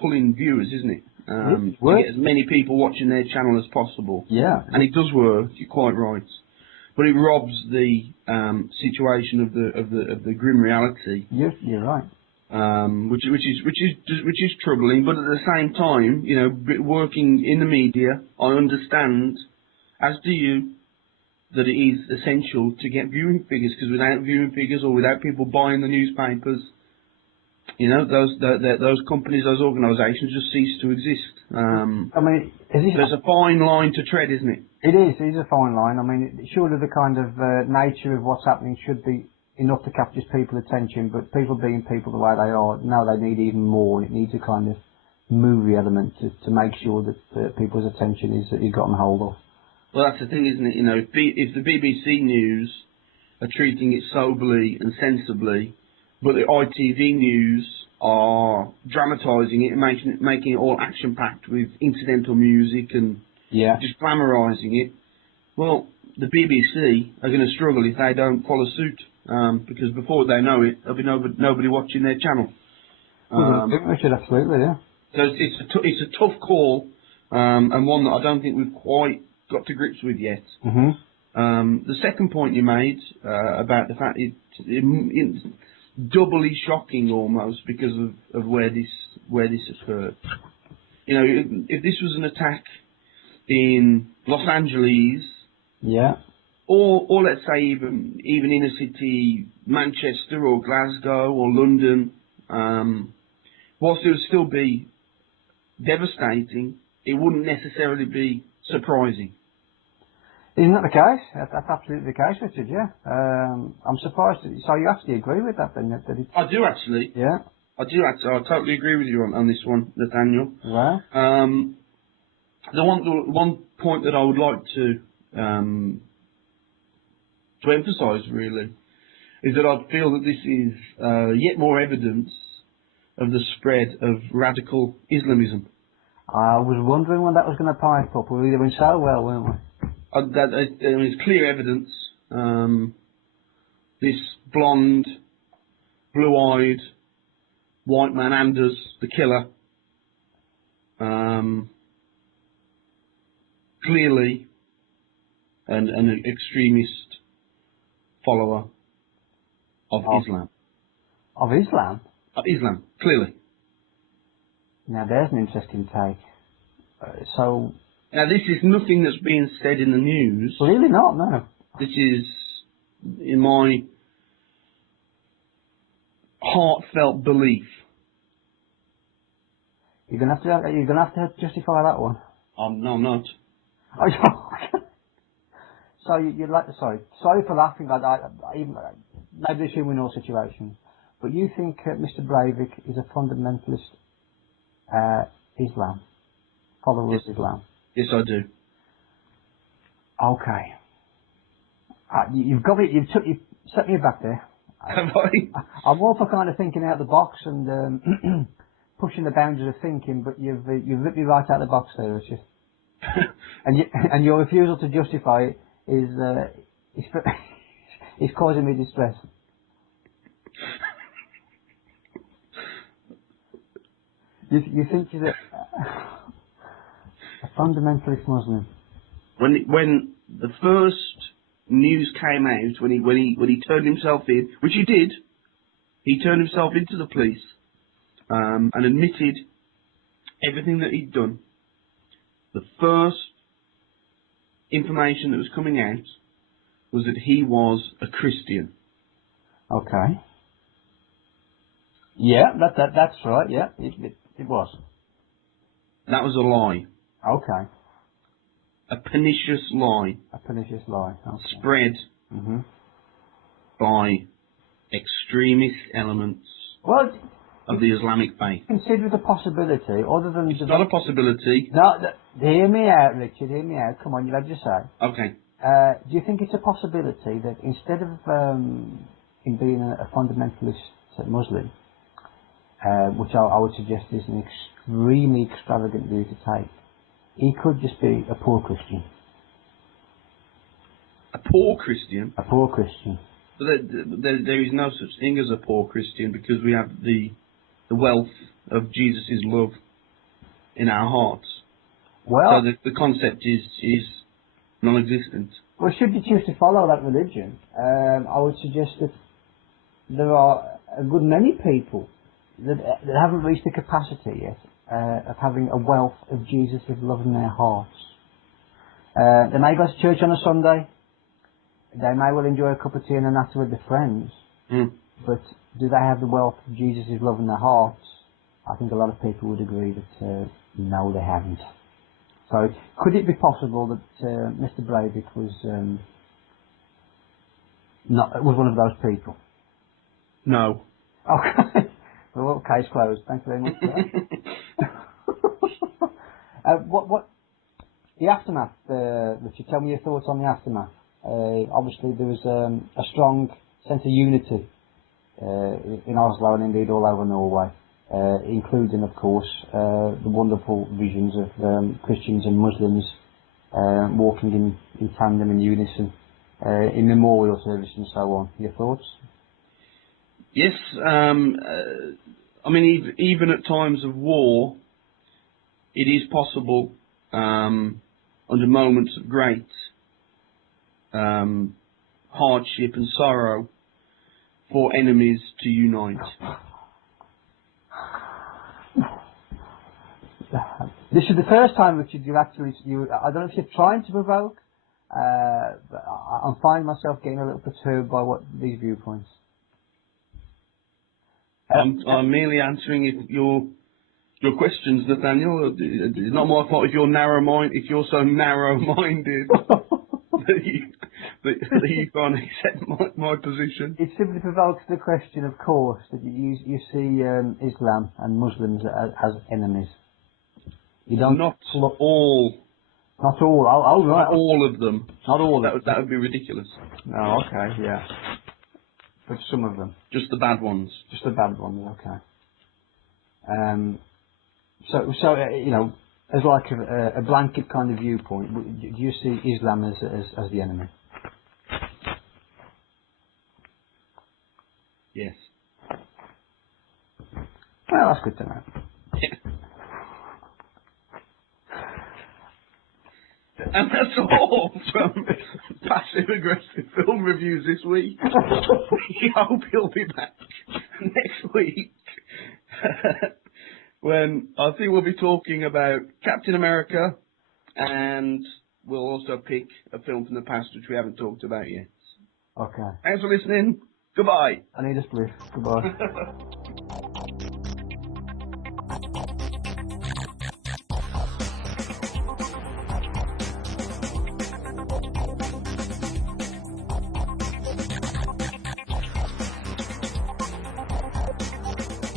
pulling viewers, isn't it? To get as many people watching their channel as possible. Yeah. And it does work. You're quite right. But it robs the situation of the grim reality. You're right. Which is troubling. But at the same time, you know, working in the media, I understand, as do you, that it is essential to get viewing figures, because without viewing figures or without people buying the newspapers, you know, those companies, those organisations just cease to exist. I mean, there's a fine line to tread, isn't it? It is a fine line. I mean, surely the kind of nature of what's happening should be enough to capture people's attention, but people being people the way they are, now they need even more, and it needs a kind of movie element to make sure that people's attention is gotten hold of. Well, that's the thing, isn't it? You know, if the BBC News are treating it soberly and sensibly, but the ITV News are dramatising it and making it all action-packed with incidental music and just glamorising it, well, the BBC are going to struggle if they don't follow suit, because before they know it, there'll be nobody watching their channel. We should absolutely, yeah. So it's a tough call, and one that I don't think we've quite got to grips with yet. The second point you made about the fact it's doubly shocking almost because of where this occurred. You know, if this was an attack in Los Angeles, or let's say even inner city Manchester or Glasgow or London, whilst it would still be devastating, it wouldn't necessarily be surprising. Isn't that the case? That's absolutely the case, Richard, yeah. I'm surprised. So you actually agree with that then? That it's... I do actually. Yeah? I do actually. I totally agree with you on this one, Nathaniel. Wow. The one point that I would like to emphasise really is that I feel that this is yet more evidence of the spread of radical Islamism. I was wondering when that was going to pipe up. We were doing so well, weren't we? There is clear evidence. This blonde, blue-eyed white man, Anders, the killer, clearly an extremist follower of Islam. Of Islam? Of Islam, clearly. Now there's an interesting take. Now this is nothing that's being said in the news. Really not, no. This is, in my heartfelt belief. You're gonna have to justify that one. No, I'm not. So you'd like to sorry for laughing. Maybe assume in all situations, but you think Mr. Breivik is a fundamentalist Islam follower of Islam? Yes, I do. Okay. You've set me back there. Have I? I'm all for kind of thinking out the box and pushing the boundaries of thinking, but you've ripped me right out of the box there, Richard. and your refusal to justify it is causing me distress. You think he's a fundamentalist Muslim? When the first news came out, when he turned himself in, which he did, he turned himself into the police and admitted everything that he'd done. The first information that was coming out was that he was a Christian. Okay. Yeah, that's right. Yeah, it was. That was a lie. Okay. A pernicious lie. A pernicious lie. Okay. Spread by extremist elements of the Islamic faith. Consider the possibility, other than... It's not a possibility. No, hear me out, Richard, hear me out. Come on, you've had your say. Okay. Do you think it's a possibility that instead of him being a fundamentalist Muslim, which I would suggest is an extremely extravagant view to take, he could just be a poor Christian? A poor Christian? A poor Christian. But there is no such thing as a poor Christian, because we have the wealth of Jesus' love. in our hearts. Well, So the concept is non-existent. well, should you choose to follow that religion, I would suggest that there are a good many people that haven't reached the capacity yet of having a wealth of Jesus' love in their hearts. They may go to church on a Sunday. They may well enjoy a cup of tea and a natter with their friends. But do they have the wealth of Jesus' love in their hearts? I think a lot of people would agree that no, they haven't. So, could it be possible that Mr. Breivik was one of those people? No. Okay. Well, case closed. Thanks very much for that. What the aftermath? Richard, tell me your thoughts on the aftermath. Obviously, there was a strong sense of unity in Oslo and indeed all over Norway, including, of course, the wonderful visions of Christians and Muslims walking in tandem in unison in memorial service and so on. Your thoughts? Yes, I mean, even at times of war, it is possible, under moments of great hardship and sorrow, for enemies to unite. This is the first time, Richard, I don't know if you're trying to provoke, but I'm finding myself getting a little perturbed by these viewpoints. I'm merely answering your questions, Nathaniel. It's not my fault if you're so narrow-minded that you can't accept my position. It simply provokes the question, of course, that you see Islam and Muslims as enemies. You don't Not all. Not all. Oh, right. Not all of them. Not all of them. That would be ridiculous. Oh, okay, yeah. But some of them. Just the bad ones. Just the bad ones, okay. So you know, as like a blanket kind of viewpoint, do you see Islam as the enemy? Yes. Well, that's good to know. And that's all from Passive Aggressive Film Reviews this week. We hope you'll be back next week when I think we'll be talking about Captain America, and we'll also pick a film from the past which we haven't talked about yet. Okay. Thanks for listening. Goodbye. I need a spliff. Goodbye.